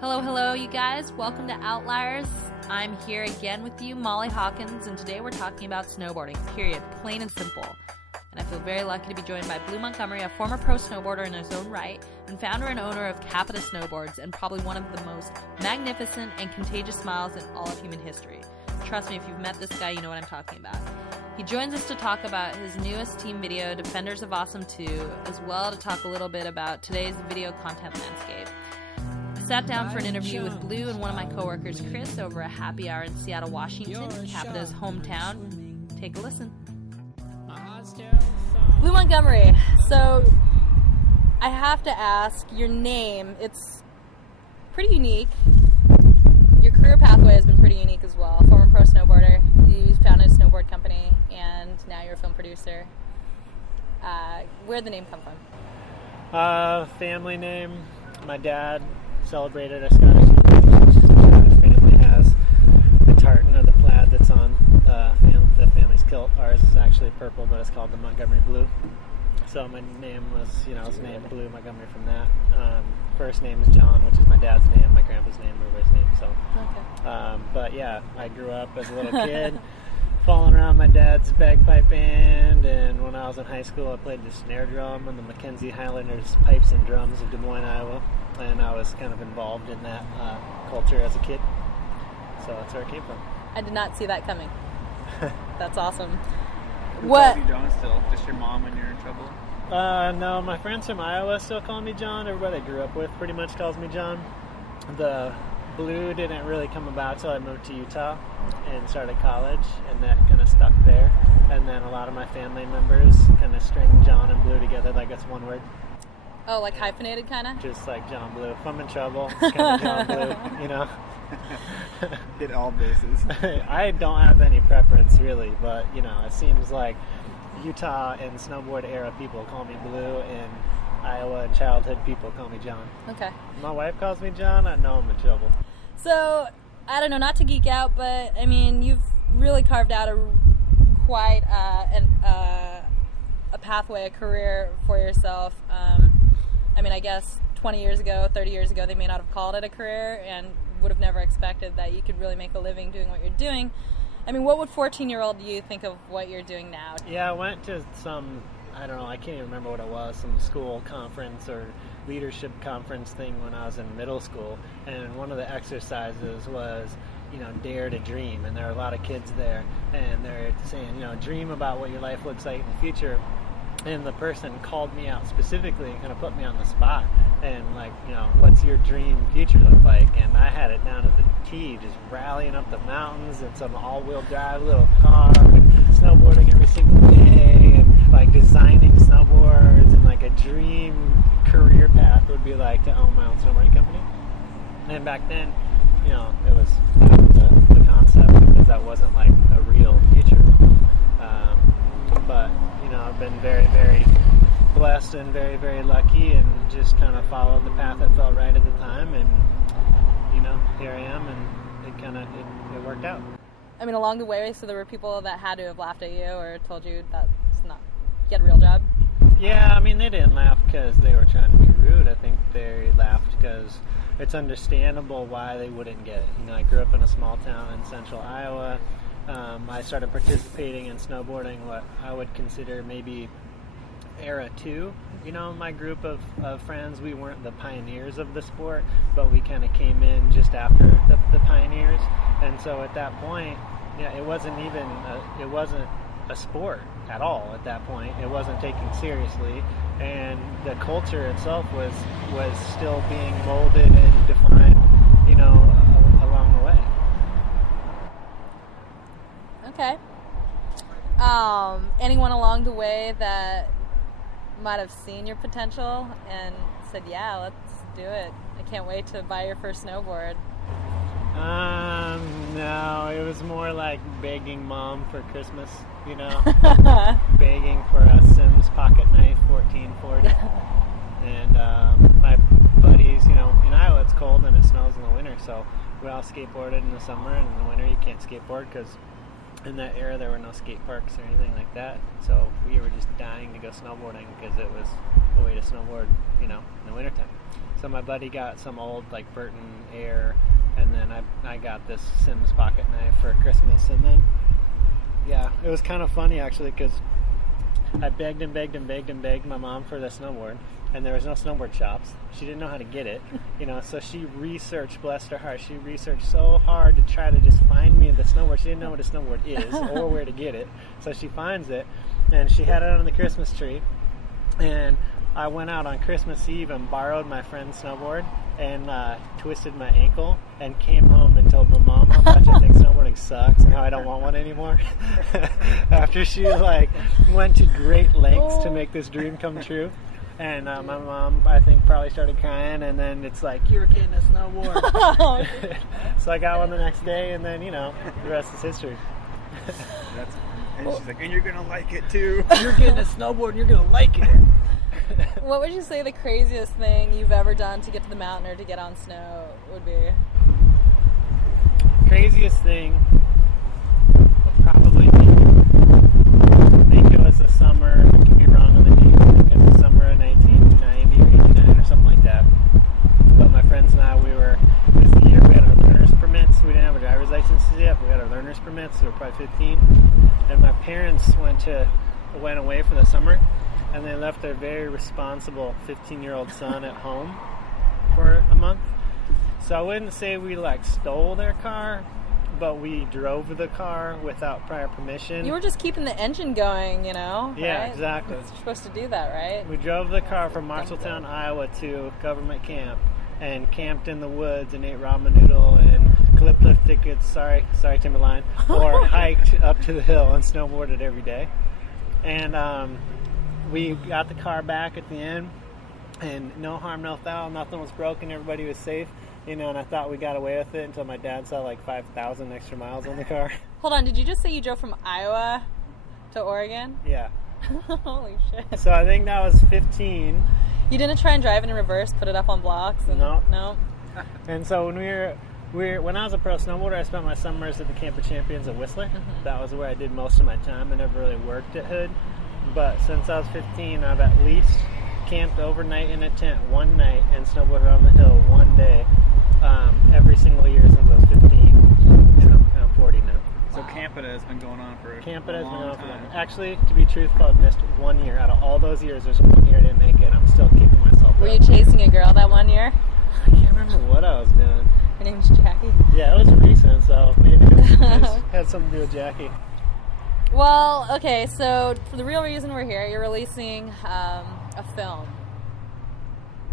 Hello, you guys. Welcome to Outliers. I'm here again with you, Molly Hawkins, and today we're talking about snowboarding, period, plain and simple. And I feel very lucky to be joined by Blue Montgomery, a former pro snowboarder in his own right, and founder and owner of Capita Snowboards, and probably one of the most magnificent and contagious smiles in all of human history. Trust me, if you've met this guy, you know what I'm talking about. He joins us to talk about his newest team video, Defenders of Awesome 2, as well to talk a little bit about today's video content landscape. I sat down for an interview with Blue and one of my coworkers, Chris, over a happy hour in Seattle, Washington, Capita's hometown. Take a listen. Blue Montgomery, so I have to ask, your name, it's pretty unique. Your career pathway has been pretty unique as well. Former pro snowboarder, you founded a snowboard company, and now you're a film producer. Where'd the name come from? Family name. My dad celebrated a Scottish family has the tartan or the plaid that's on the family's kilt. Ours is actually purple, but it's called the Montgomery Blue. So my name was, it's named Blue Montgomery from that. First name is John, which is my dad's name, my grandpa's name, everybody's name. So, okay. But yeah, I grew up as a little kid, falling around my dad's bagpipe band, and when I was in high school, I played the snare drum in the Mackenzie Highlanders Pipes and Drums of Des Moines, Iowa, and I was kind of involved in that culture as a kid. So that's where it came from. I did not see that coming. That's awesome. Who What? calls you John still? Just your mom when you're in trouble? No, my friends from Iowa still call me John. Everybody I grew up with pretty much calls me John. The Blue didn't really come about till I moved to Utah and started college, and that kind of stuck there. And then a lot of my family members kind of string John and Blue together like it's one word. Oh, like hyphenated kind of? Just like John Blue. If I'm in trouble, it's kind of John Blue, Hit all bases. I don't have any preference really, but it seems like Utah and snowboard era people call me Blue, and Iowa and childhood people call me John. Okay. My wife calls me John. I know I'm in trouble. So, I don't know, not to geek out, but I mean, you've really carved out quite a pathway, a career for yourself. I guess 20 years ago, 30 years ago, they may not have called it a career and would have never expected that you could really make a living doing what you're doing. What would 14-year-old you think of what you're doing now? Yeah, I went to some, I can't even remember what it was, some school conference or leadership conference thing when I was in middle school, and one of the exercises was, dare to dream, and there are a lot of kids there, and they're saying, dream about what your life looks like in the future. And the person called me out specifically and kind of put me on the spot and what's your dream future look like? And I had it down to the T, just rallying up the mountains in some all-wheel drive little car, and snowboarding every single day, and designing snowboards, and a dream career path would be to own my own snowboarding company. And back then, it was the concept, because that wasn't a real future. But I've been very, very blessed and very, very lucky, and just kind of followed the path that felt right at the time, and here I am, and it worked out. Along the way, so there were people that had to have laughed at you or told you that's not, get a real job? Yeah, they didn't laugh because they were trying to be rude. I think they laughed because it's understandable why they wouldn't get it. I grew up in a small town in central Iowa. I started participating in snowboarding, what I would consider maybe era 2. My group of friends, we weren't the pioneers of the sport, but we kind of came in just after the pioneers. And so at that point, it wasn't a sport at all at that point. It wasn't taken seriously, and the culture itself was still being molded and defined, along the way. Okay. Anyone along the way that might have seen your potential and said, yeah, let's do it, I can't wait to buy your first snowboard? No, it was more like begging mom for Christmas, begging for a Sims pocket knife 1440. And my buddies, in Iowa it's cold and it snows in the winter, so we all skateboarded in the summer, and in the winter you can't skateboard because in that era there were no skate parks or anything like that, so we were just dying to go snowboarding because it was a way to snowboard, in the wintertime. So my buddy got some old like Burton Air, and then I got this Sims pocket knife for Christmas, and then yeah, it was kind of funny actually because I begged and begged and begged and begged my mom for the snowboard, and there was no snowboard shops. She didn't know how to get it, so she researched, bless her heart, she researched so hard to try to just find me the snowboard. She didn't know what a snowboard is or where to get it, so she finds it, and she had it on the Christmas tree, and I went out on Christmas Eve and borrowed my friend's snowboard and twisted my ankle and came home and told my mom how much I think snowboarding sucks and how I don't want one anymore. After she went to great lengths to make this dream come true. And my mom, I think, probably started crying, and then it's like, you're getting a snowboard. So I got one the next day, and then, the rest is history. And she's like, and you're going to like it too. You're getting a snowboard, and you're going to like it. What would you say the craziest thing you've ever done to get to the mountain or to get on snow would be? Craziest thing would probably be, I think it was the summer, I could be wrong on the date, it was the summer of 1990 or 89 or something like that. But my friends and I, it was the year we had our learner's permits. We didn't have our driver's licenses yet, but we had our learner's permits, so we were probably 15. And my parents went away for the summer, and they left their very responsible 15-year-old son at home for a month. So I wouldn't say we stole their car, but we drove the car without prior permission. You were just keeping the engine going, Yeah, right? exactly. You're supposed to do that, right? We drove the car from Marshalltown, Iowa to government camp and camped in the woods and ate ramen noodle and clip lift tickets, sorry Timberline, or hiked up to the hill and snowboarded every day. And we got the car back at the end, and no harm, no foul, nothing was broken, everybody was safe, and I thought we got away with it until my dad saw 5,000 extra miles on the car. Hold on, did you just say you drove from Iowa to Oregon? Yeah. Holy shit. So I think that was 15. You didn't try and drive it in reverse, put it up on blocks? No. And so when I was a pro snowboarder, I spent my summers at the Camp of Champions at Whistler. Mm-hmm. That was where I did most of my time. I never really worked at Hood. But since I was 15, I've at least camped overnight in a tent one night and snowboarded on the hill one day every single year since I was 15. And I'm 40 now. So Capita has been going on for a long time. Actually, to be truthful, I've missed 1 year. Out of all those years, there's 1 year I didn't make it, and I'm still kicking myself. Were you chasing a girl that 1 year? I can't remember what I was doing. Her name's Jackie. Yeah, it was recent, so maybe it had something to do with Jackie. Well, okay, so for the real reason we're here, you're releasing a film.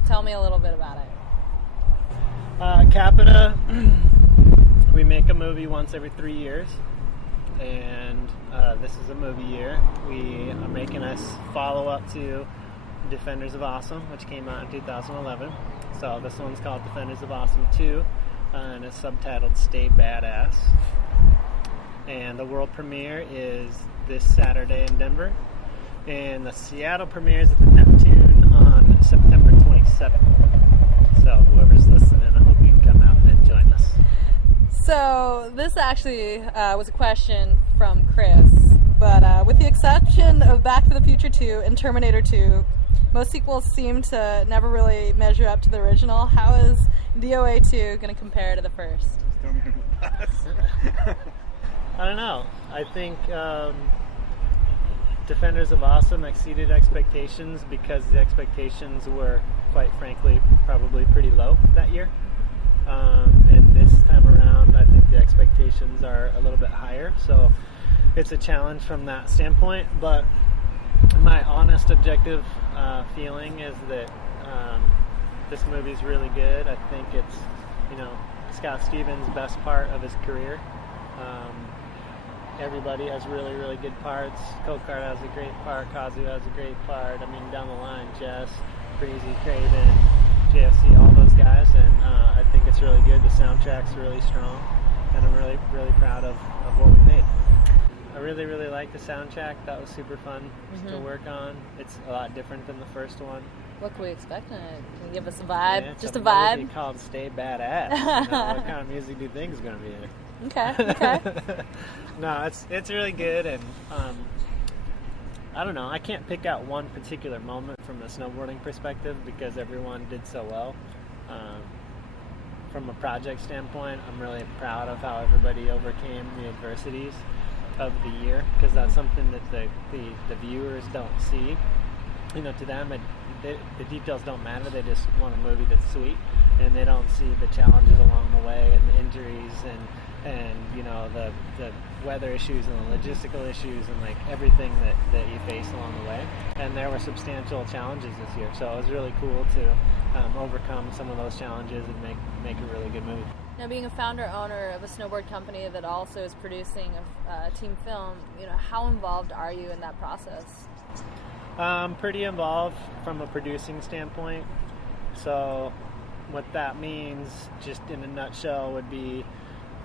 Tell me a little bit about it. Capita, we make a movie once every 3 years, and this is a movie year. We are making a follow-up to Defenders of Awesome, which came out in 2011. So this one's called Defenders of Awesome 2, and it's subtitled Stay Badass. And the world premiere is this Saturday in Denver, and the Seattle premiere is at the Neptune on September 27th. So whoever's listening, I hope you can come out and join us. So this actually was a question from Chris, but with the exception of Back to the Future 2 and Terminator 2, most sequels seem to never really measure up to the original. How is DOA 2 going to compare to the first? Throw me under the bus. I don't know. I think Defenders of Awesome exceeded expectations because the expectations were, quite frankly, probably pretty low that year. And this time around, I think the expectations are a little bit higher. So it's a challenge from that standpoint. But my honest, objective feeling is that this movie's really good. I think it's, Scott Stevens' best part of his career. Everybody has really, really good parts. Kokart has a great part. Kazu has a great part. I mean, down the line, Jess, Breezy, Craven, JFC, all those guys. And I think it's really good. The soundtrack's really strong. And I'm really, really proud of what we made. I really, really like the soundtrack. That was super fun to work on. It's a lot different than the first one. What can we expect in it? Can you give us a vibe? Yeah, just a vibe? Movie called Stay Badass. What kind of music do you think is going to be in it? Okay. No, it's really good, and I don't know. I can't pick out one particular moment from a snowboarding perspective because everyone did so well. From a project standpoint, I'm really proud of how everybody overcame the adversities of the year, because that's something that the viewers don't see. You know, to them, the details don't matter. They just want a movie that's sweet, and they don't see the challenges along the way, and the injuries, and you know, the weather issues and the logistical issues, and like everything that you face along the way. And there were substantial challenges this year, so it was really cool to overcome some of those challenges and make a really good movie. Now, being a founder-owner of a snowboard company that also is producing a team film, you know, how involved are you in that process? Pretty involved from a producing standpoint. So what that means, just in a nutshell, would be,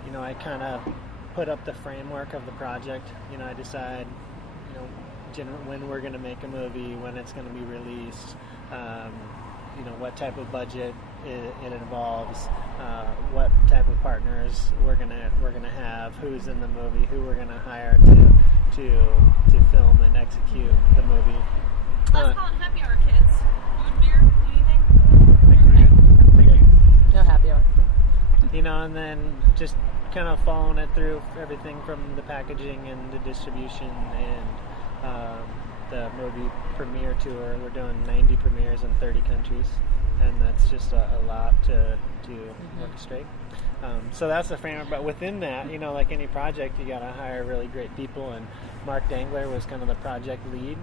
you know, I kind of put up the framework of the project. You know, I decide, you know, when we're going to make a movie, when it's going to be released, you know, what type of budget it involves, what type of partners we're gonna have, who's in the movie, who we're gonna hire to film and execute the movie. Let's call it happy hour, kids. Food, beer, anything? Thank you. No happy hour. You know, and then just kind of following it through, everything from the packaging and the distribution and the movie premiere tour. We're doing 90 premieres in 30 countries, and that's just a lot to orchestrate. So that's the framework. But within that, you know, like any project, you got to hire really great people. And Mark Dangler was kind of the project lead,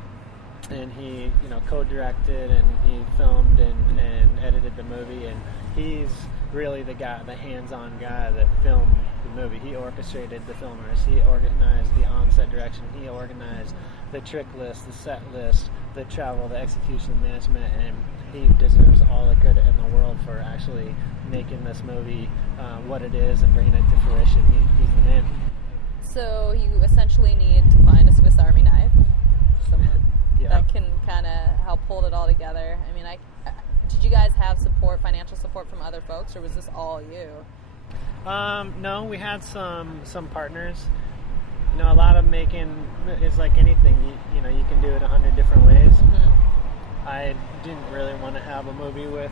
and he, you know, co-directed and he filmed and edited the movie. And he's really the guy, the hands-on guy that filmed the movie. He orchestrated the filmers. He organized the on-set direction. He organized the trick list, the set list, the travel, the execution, management, and he deserves all the credit in the world for actually making this movie what it is and bringing it to fruition. He's the man. So you essentially need to find a Swiss Army knife, someone that can kind of help hold it all together. I mean, did you guys have support, financial support from other folks, or was this all you? No, we had some partners. You know, a lot of making is like anything. You know, you can do it 100 different ways. Mm-hmm. I didn't really want to have a movie with,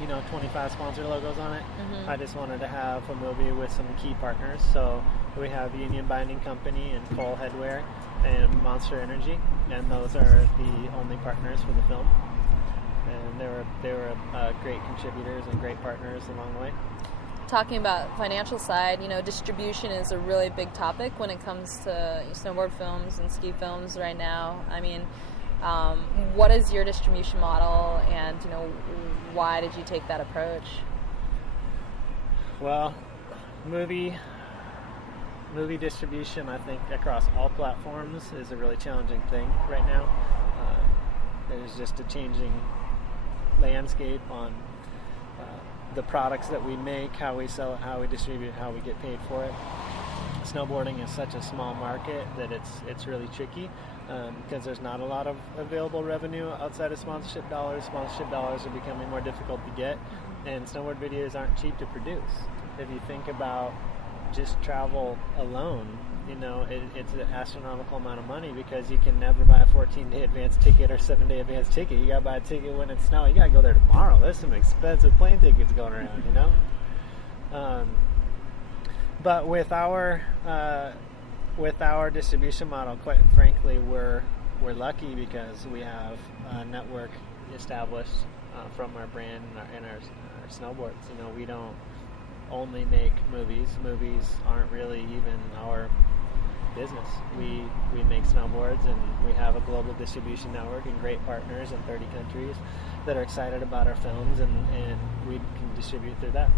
you know, 25 sponsor logos on it. Mm-hmm. I just wanted to have a movie with some key partners. So we have Union Binding Company and Cole Headwear and Monster Energy, and those are the only partners for the film. And they were great contributors and great partners along the way. Talking about financial side, you know, distribution is a really big topic when it comes to snowboard films and ski films right now. I mean, what is your distribution model, and, you know, why did you take that approach? Well, movie distribution, I think, across all platforms is a really challenging thing right now. There's just a changing landscape on the products that we make, how we sell it, how we distribute it, how we get paid for it. Snowboarding is such a small market that it's really tricky because there's not a lot of available revenue outside of sponsorship dollars. Sponsorship dollars are becoming more difficult to get, and snowboard videos aren't cheap to produce. If you think about just travel alone, you know, it's an astronomical amount of money because you can never buy a 14-day advance ticket or 7-day advance ticket. You gotta buy a ticket when it's snowing. You gotta go there tomorrow. There's some expensive plane tickets going around, you know. But with our distribution model, quite frankly, we're lucky because we have a network established from our brand and our snowboards. You know, we don't only make movies. Movies aren't really even our business. We make snowboards, and we have a global distribution network and great partners in 30 countries that are excited about our films, and we can distribute through that.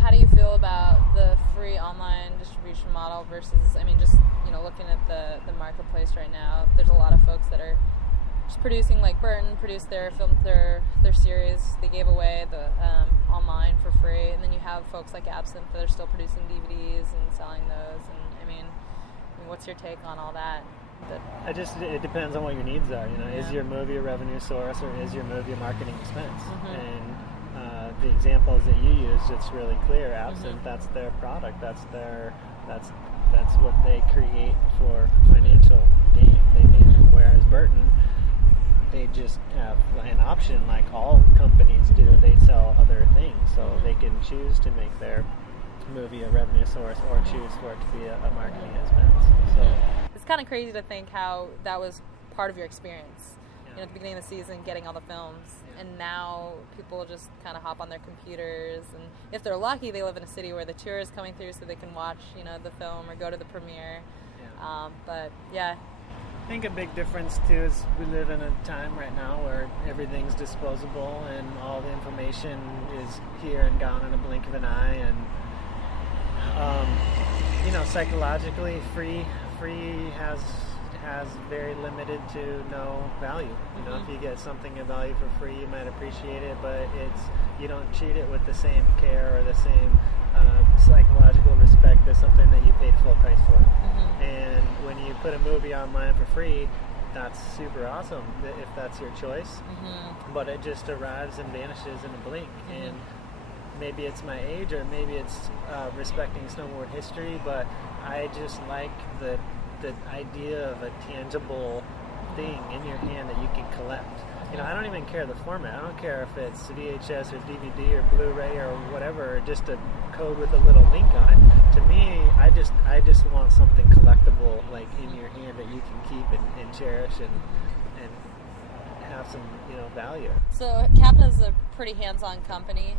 How do you feel about the free online distribution model versus, I mean, just, you know, looking at the marketplace right now, there's a lot of folks that are just producing, like Burton produced their film, their series they gave away the online for free, and then you have folks like Absinthe that are still producing DVDs and selling those. And I mean, what's your take on all that? It depends on what your needs are. You know, is your movie a revenue source, or is your movie a marketing expense? Mm-hmm. And the examples that you used, it's really clear. Absinthe, mm-hmm. That's their product. That's what they create for financial gain. Whereas Burton, they just have have an option like all companies do. They sell other things, so they can choose to make their movie a revenue source or choose for it to be a marketing expense. So it's kind of crazy to think how that was part of your experience. Yeah. You know, at the beginning of the season, getting all the films, and now people just kind of hop on their computers, and if they're lucky, they live in a city where the tour is coming through, so they can watch, you know, the film or go to the premiere. Yeah. But yeah. I think a big difference too is we live in a time right now where everything's disposable and all the information is here and gone in a blink of an eye, and you know, psychologically, free has very limited to no value. You know, if you get something of value for free, you might appreciate it, but you don't treat it with the same care or the same psychological respect as something that you paid full price for. And when you put a movie online for free, that's super awesome if that's your choice. But it just arrives and vanishes in a blink. And maybe it's my age, or maybe it's respecting snowboard history, but I just like the idea of a tangible thing in your hand that you can collect. You know, I don't even care the format. I don't care if it's VHS or DVD or Blu-ray or whatever, or just a code with a little link on it. To me, I just want something collectible, like in your hand, that you can keep and cherish and have some, you know, value. So Capita is a pretty hands-on company,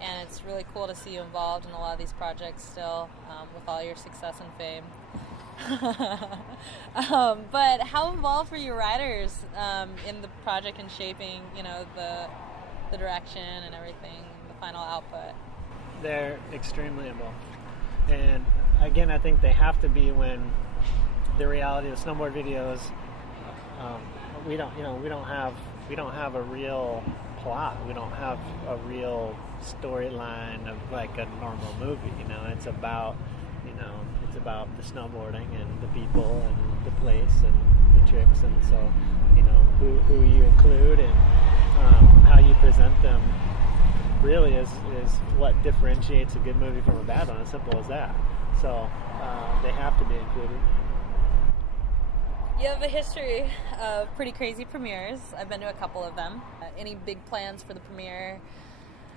and it's really cool to see you involved in a lot of these projects still, with all your success and fame. But how involved were your riders in the project and shaping, you know, the direction and everything, the final output? They're extremely involved, and again, I think they have to be when the reality of snowboard videos. We don't have a real plot. We don't have a real storyline of like a normal movie. You know, it's about the snowboarding and the people and the place and the tricks, and so, you know, who you include and how you present them really is what differentiates a good movie from a bad one. As simple as that. So they have to be included. You have a history of pretty crazy premieres. I've been to a couple of them. Any big plans for the premiere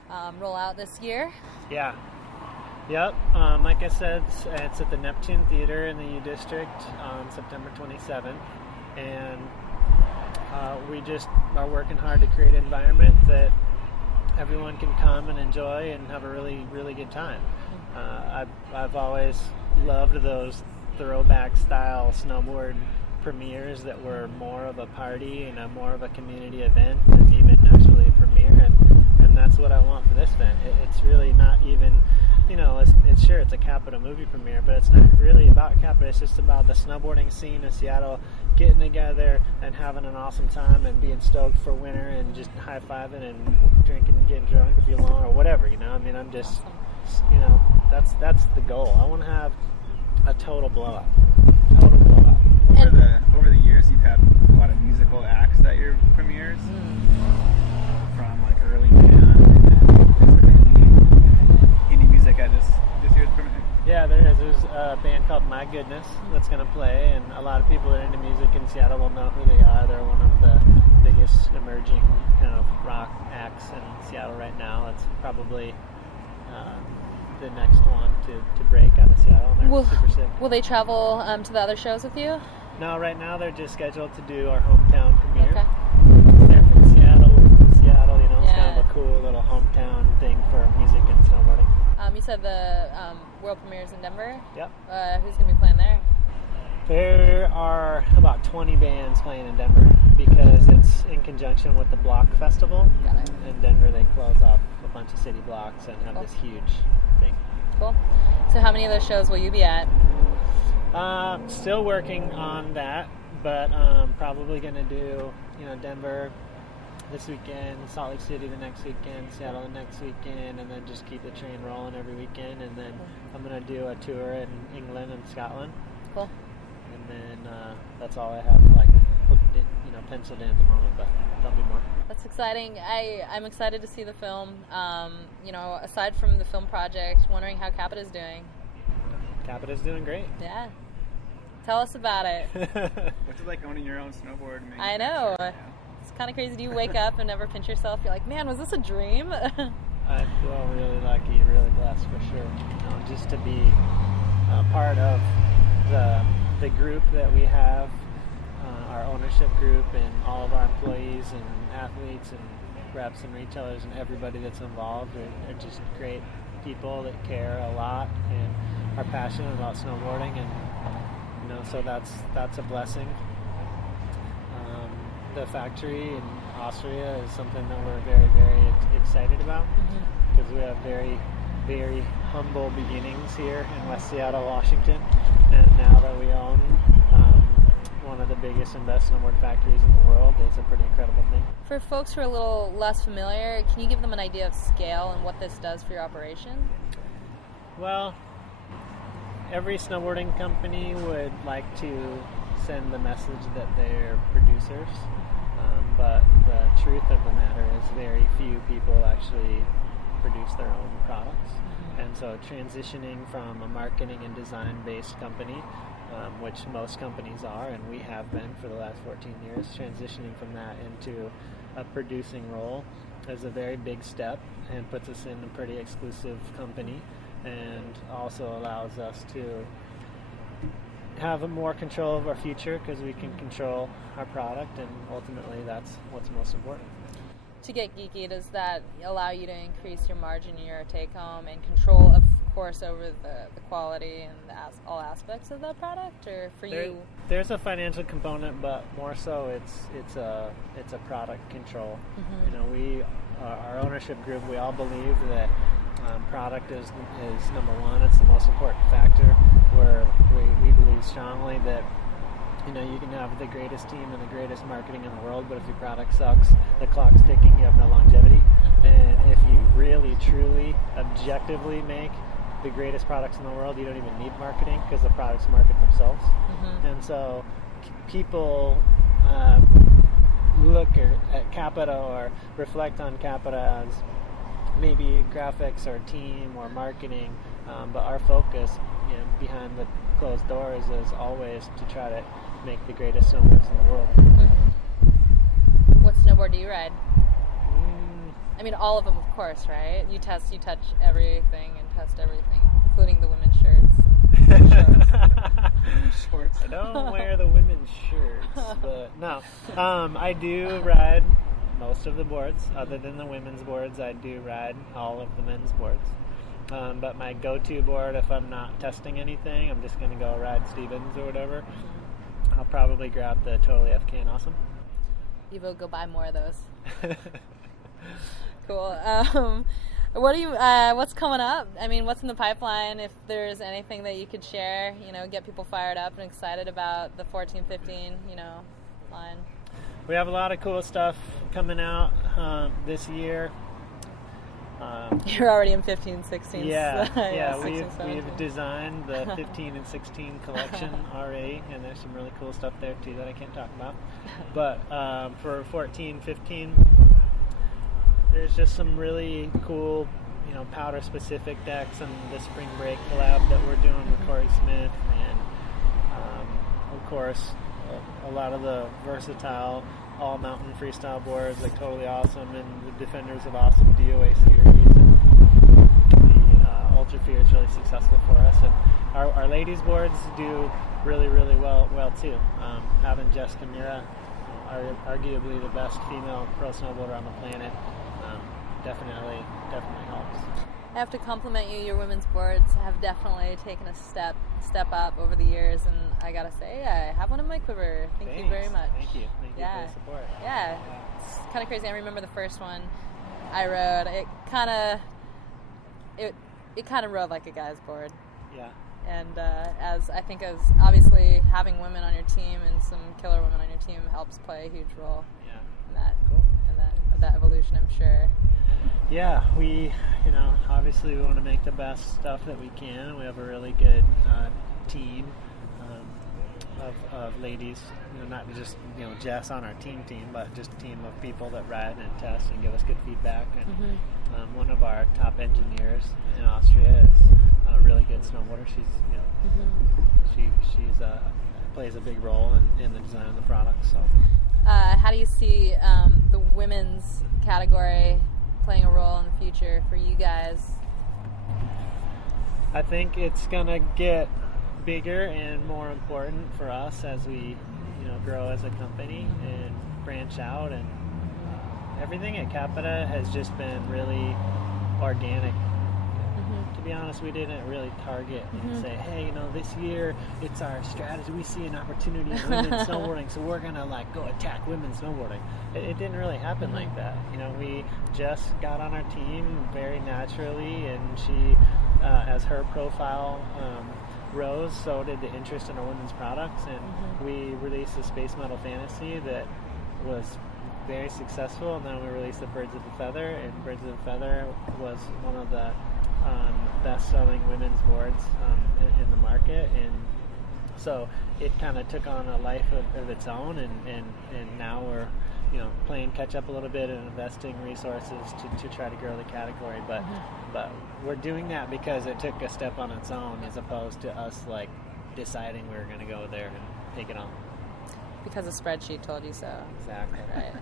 rollout this year? Yeah. Yep. Like I said, it's at the Neptune Theater in the U District on September 27th. And we just are working hard to create an environment that everyone can come and enjoy and have a really, really good time. I've always loved those throwback style snowboard premieres that were more of a party and a more of a community event than even actually a premiere, and that's what I want for this event. It's really not even, you know, it's sure it's a Capita movie premiere, but it's not really about Capita. It's just about the snowboarding scene in Seattle getting together and having an awesome time and being stoked for winter and just high-fiving and drinking and getting drunk if you want, or whatever, you know. I mean, I'm just, you know, that's the goal. I want to have a total blowout. Over the years, you've had a lot of musical acts at your premieres, from like early band and indie music at this year's premiere. Yeah, there is. There's a band called My Goodness that's going to play, and a lot of people that are into music in Seattle will know who they are. They're one of the biggest emerging kind of rock acts in Seattle right now. It's probably the next one to break out of Seattle, and they're super sick. Will they travel to the other shows with you? No, right now they're just scheduled to do our hometown premiere. Okay. They're from Seattle, you know, it's kind of a cool little hometown thing for music and snowboarding. You said the world premiere's in Denver? Yep. Who's going to be playing there? There are about 20 bands playing in Denver because it's in conjunction with the Block Festival. Got it. In Denver, they close off a bunch of city blocks and have this huge thing. Cool. So how many of those shows will you be at? Still working on that, but probably going to do, you know, Denver this weekend, Salt Lake City the next weekend, Seattle the next weekend, and then just keep the train rolling every weekend. And then I'm going to do a tour in England and Scotland. Cool. And then that's all I have, like, you know, penciled in at the moment, but there'll be more. That's exciting. I'm excited to see the film. You know, aside from the film project, wondering how Capita's doing. Capita's doing great. Yeah. Tell us about it. What's it like owning your own snowboard? I know. Yeah. It's kind of crazy. Do you wake up and ever pinch yourself? You're like, man, was this a dream? I feel really lucky, really blessed for sure. Just to be part of the group that we have, our ownership group, and all of our employees and athletes and reps and retailers and everybody that's involved are just great people that care a lot and are passionate about snowboarding, and so that's a blessing. The factory in Austria is something that we're very, very excited about, because we have very, very humble beginnings here in West Seattle, Washington, and now that we own one of the biggest and best snowboard factories in the world is a pretty incredible thing. For folks who are a little less familiar, can you give them an idea of scale and what this does for your operation? Well, every snowboarding company would like to send the message that they're producers, but the truth of the matter is very few people actually produce their own products. And so transitioning from a marketing and design-based company, which most companies are, and we have been for the last 14 years, transitioning from that into a producing role is a very big step and puts us in a pretty exclusive company, and also allows us to have more control of our future because we can control our product, and ultimately that's what's most important. To get geeky, does that allow you to increase your margin, your take-home, and control, of course, over the quality and all aspects of that product? Or for you, there's a financial component, but more so it's a product control. We our ownership group, we all believe that product is number one. It's the most important factor. Where we believe strongly that you can have the greatest team and the greatest marketing in the world, but if your product sucks, the clock's ticking, you have no longevity. And if you really, truly, objectively make the greatest products in the world, you don't even need marketing because the products market themselves. And so people look at Capita or reflect on Capita as maybe graphics or team or marketing, but our focus behind the closed doors is always to try to make the greatest snowboards in the world. What snowboard do you ride? I mean, all of them, of course, right? You touch everything and test everything, including the women's shirts and Shorts. I don't wear the women's shirts, but no. I do ride most of the boards. Other than the women's boards, I do ride all of the men's boards. But my go-to board, if I'm not testing anything, I'm just going to go ride Stevens or whatever. I'll probably grab the Totally FK and Awesome. You will go buy more of those. Cool. What's coming up? I mean, what's in the pipeline? If there's anything that you could share, get people fired up and excited about the 14-15, line. We have a lot of cool stuff coming out this year. You're already in 15-16. Yeah. 16, We've designed the 15 and 16 collection already, and there's some really cool stuff there too that I can't talk about. But for 14-15, there's just some really cool, powder specific decks, and the spring break collab that we're doing with Corey Smith, and of course a lot of the versatile all mountain freestyle boards like Totally Awesome, and the Defenders of Awesome DOA series, and the Ultra Fear is really successful for us, and our ladies boards do really, really well too. Having Jessica Mira, arguably the best female pro snowboarder on the planet, definitely helps. I have to compliment you. Your women's boards have definitely taken a step up over the years, and I gotta say, I have one in my quiver. Thank you very much. Thank you for the support. Yeah, it's kind of crazy. I remember the first one I rode. It kind of rode like a guy's board. Yeah. And as obviously having women on your team and some killer women on your team helps play a huge role. Yeah. In that, cool. in that evolution, I'm sure. Yeah, we, obviously we want to make the best stuff that we can. We have a really good team of ladies, not just, Jess on our team, but just a team of people that ride and test and give us good feedback. And one of our top engineers in Austria is a really good snowboarder. She's, she's plays a big role in the design of the product. So. how do you see the women's category playing a role in the future for you guys? I think it's gonna get bigger and more important for us as we, grow as a company and branch out. And everything at Capita has just been really organic. To be honest, we didn't really target and say, hey, this year it's our strategy. We see an opportunity in women's snowboarding, so we're gonna go attack women's snowboarding. It didn't really happen like that. We just got on our team very naturally, and she, as her profile rose, so did the interest in our women's products, and we released a Space Metal Fantasy that was very successful, and then we released the Birds of a Feather, and Birds of a Feather was one of the best-selling women's boards in the market, and so it kind of took on a life of its own, and now we're playing catch up a little bit and investing resources to try to grow the category, but we're doing that because it took a step on its own, as opposed to us deciding we were going to go there and take it on. Because a spreadsheet told you so. Exactly. Right.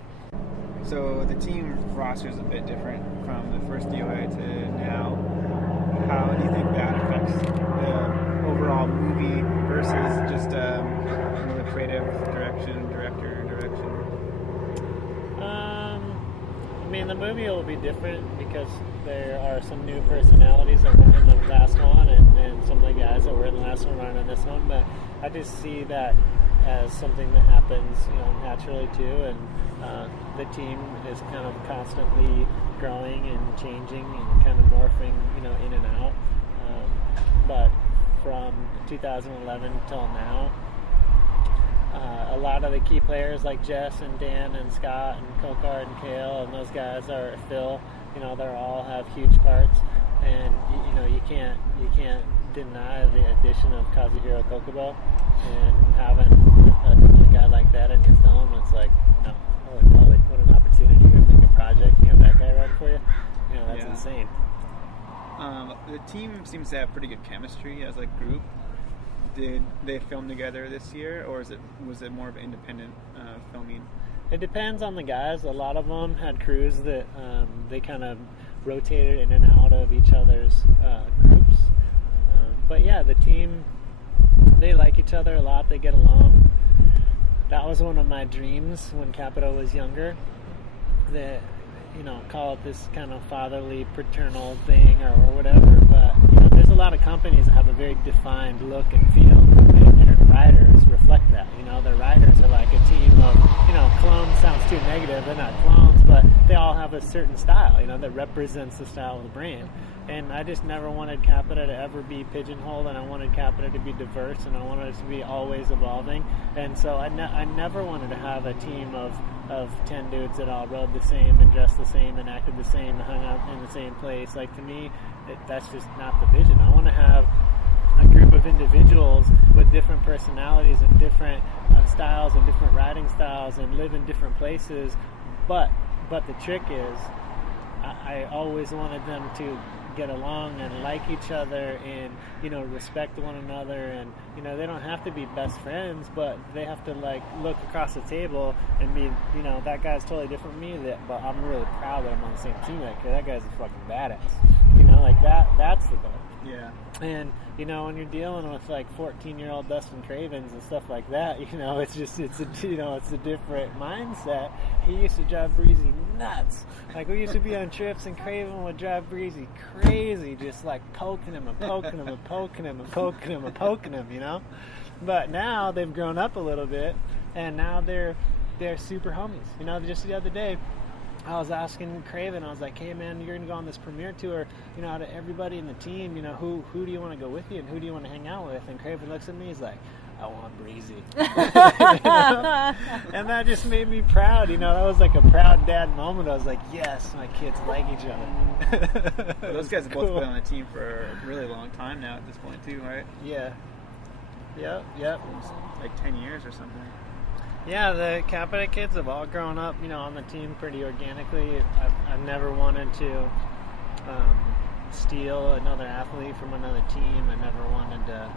So the team roster is a bit different from the first DOA to now. How do you think that affects the overall movie versus just the creative director direction? The movie will be different because there are some new personalities that were in the last one, and some of the guys that were in the last one aren't in this one. But I just see that as something that happens, naturally too, and the team is kind of constantly growing and changing and kind of morphing, in and out. But from 2011 till now, a lot of the key players like Jess and Dan and Scott and Kokard and Kale and those guys are Phil. They all have huge parts, and you can't deny the addition of Kazuhiro Kokubo, and having a guy like that in your film, it's like, holy moly, what an opportunity to make a project. You have that guy running for you. That's insane. The team seems to have pretty good chemistry as a group. Did they film together this year, or was it more of an independent filming? It depends on the guys. A lot of them had crews that they kind of rotated in and out of each other's groups. But yeah, the team, they like each other a lot. They get along. That was one of my dreams when Capita was younger. That, call it this kind of fatherly, paternal thing or whatever. But there's a lot of companies that have a very defined look and feel, and their riders reflect that. Their riders are like a team of, clones sounds too negative. They're not clones, but they all have a certain style, that represents the style of the brand. And I just never wanted Capita to ever be pigeonholed, and I wanted Capita to be diverse, and I wanted it to be always evolving. And so I never wanted to have a team of 10 dudes that all rode the same and dressed the same and acted the same and hung out in the same place. To me, that's just not the vision. I want to have a group of individuals with different personalities and different styles and different riding styles and live in different places. But the trick is, I always wanted them to get along and like each other and respect one another, and they don't have to be best friends, but they have to look across the table and be that guy's totally different from me, but I'm really proud that I'm on the same team. That guy's a fucking badass. That's the goal. Yeah. And when you're dealing with 14-year-old Dustin Cravens and stuff like that, it's a different mindset. He used to drive Breezy nuts. We used to be on trips, and Craven would drive Breezy crazy, just poking him and poking him and poking him and poking him and poking him, But now they've grown up a little bit, and now they're super homies. Just the other day, I was asking Craven, I was like, hey man, you're going to go on this premiere tour, out of everybody in the team, who do you want to go with you and who do you want to hang out with? And Craven looks at me, he's like, I want Breezy. And that just made me proud, that was a proud dad moment. I was like, yes, my kids like each other. Well, those guys have both been on the team for a really long time now at this point too, right? Yeah. Yep. 10 years or something. Yeah, the Capita kids have all grown up, on the team pretty organically. I've never wanted to steal another athlete from another team. I never wanted to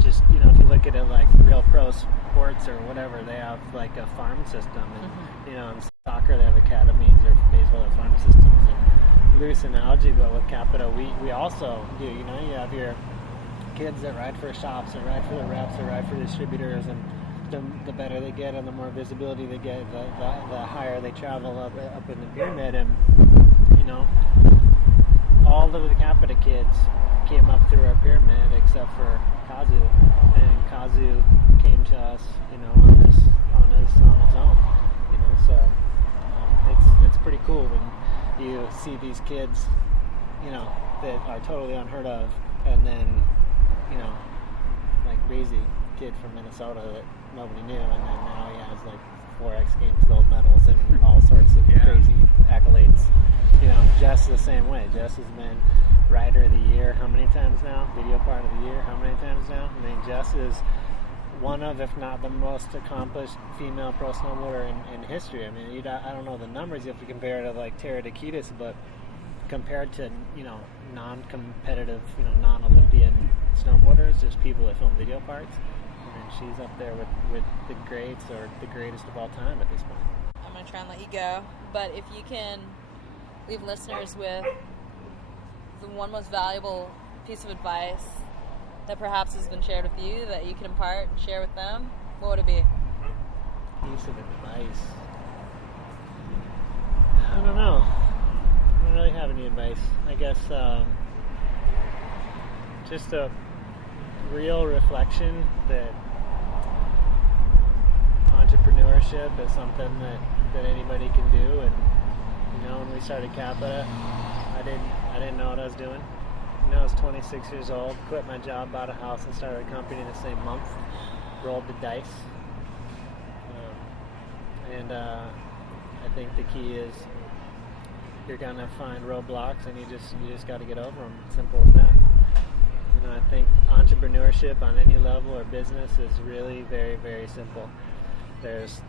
just, if you look at it like real pro sports or whatever, they have like a farm system, and in soccer they have academies, or baseball they have farm systems, and loose analogy, but with Capita we also do. You have your kids that ride for shops or ride for the reps or ride for distributors, and the better they get and the more visibility they get, the higher they travel up in the pyramid. And all of the Capita kids came up through our pyramid except for Kazu, and Kazu came to us, on his own, So it's pretty cool when you see these kids, that are totally unheard of, and then like Breezy, kid from Minnesota that nobody knew, and then now he has like 4 X Games gold medals and all sorts of crazy accolades. Jess the same way. Jess has been Rider of the Year how many times now? Video Part of the Year how many times now? I mean, Jess is one of, if not the most accomplished female pro snowboarder in history. I mean, I don't know the numbers if you compare it to like Tara Dakitis, but compared to non-competitive, non-Olympian snowboarders, just people that film video parts, I mean, she's up there with the greats, or the greatest of all time at this point. I'm going to try and let you go, but if you can leave listeners with the one most valuable piece of advice that perhaps has been shared with you that you can impart and share with them, what would it be? Piece of advice? I don't know. I don't really have any advice. I guess just a real reflection that entrepreneurship is something that anybody can do. And when we started Capita, I didn't know what I was doing. I was 26 years old, quit my job, bought a house, and started a company the same month. Rolled the dice. I think the key is you're gonna find roadblocks, and you just got to get over them. Simple as that. I think entrepreneurship on any level or business is really very, very simple. There's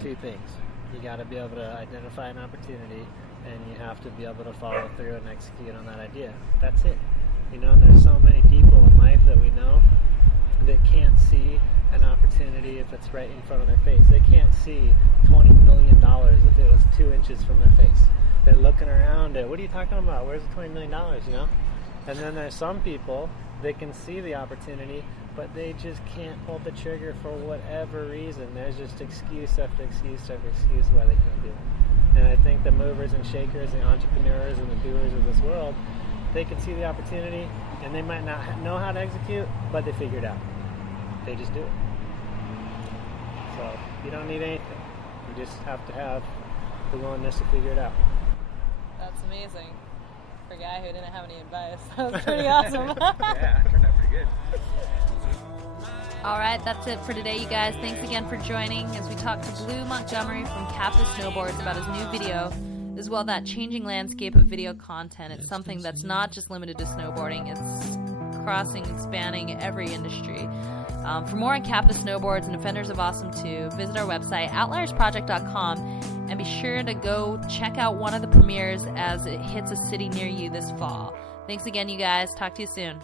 2 things. You got to be able to identify an opportunity, and you have to be able to follow through and execute on that idea. That's it. And there's so many people in life that we know that can't see an opportunity if it's right in front of their face. They can't see $20 million if it was 2 inches from their face. They're looking around at, what are you talking about? Where's the $20 million, And then there's some people that can see the opportunity, but they just can't pull the trigger for whatever reason. There's just excuse after excuse after excuse why they can't do it. And I think the movers and shakers and entrepreneurs and the doers of this world, they can see the opportunity, and they might not know how to execute, but they figure it out. They just do it. So you don't need anything. You just have to have the willingness to figure it out. That's amazing. For a guy who didn't have any advice. That was pretty awesome. Yeah, it turned out pretty good. All right, that's it for today, you guys. Thanks again for joining as we talk to Blue Montgomery from Capita Snowboards about his new video, as well that changing landscape of video content. It's something that's not just limited to snowboarding. It's crossing and spanning every industry. For more on Capita Snowboards and Defenders of Awesome 2, visit our website, outliersproject.com, and be sure to go check out one of the premieres as it hits a city near you this fall. Thanks again, you guys. Talk to you soon.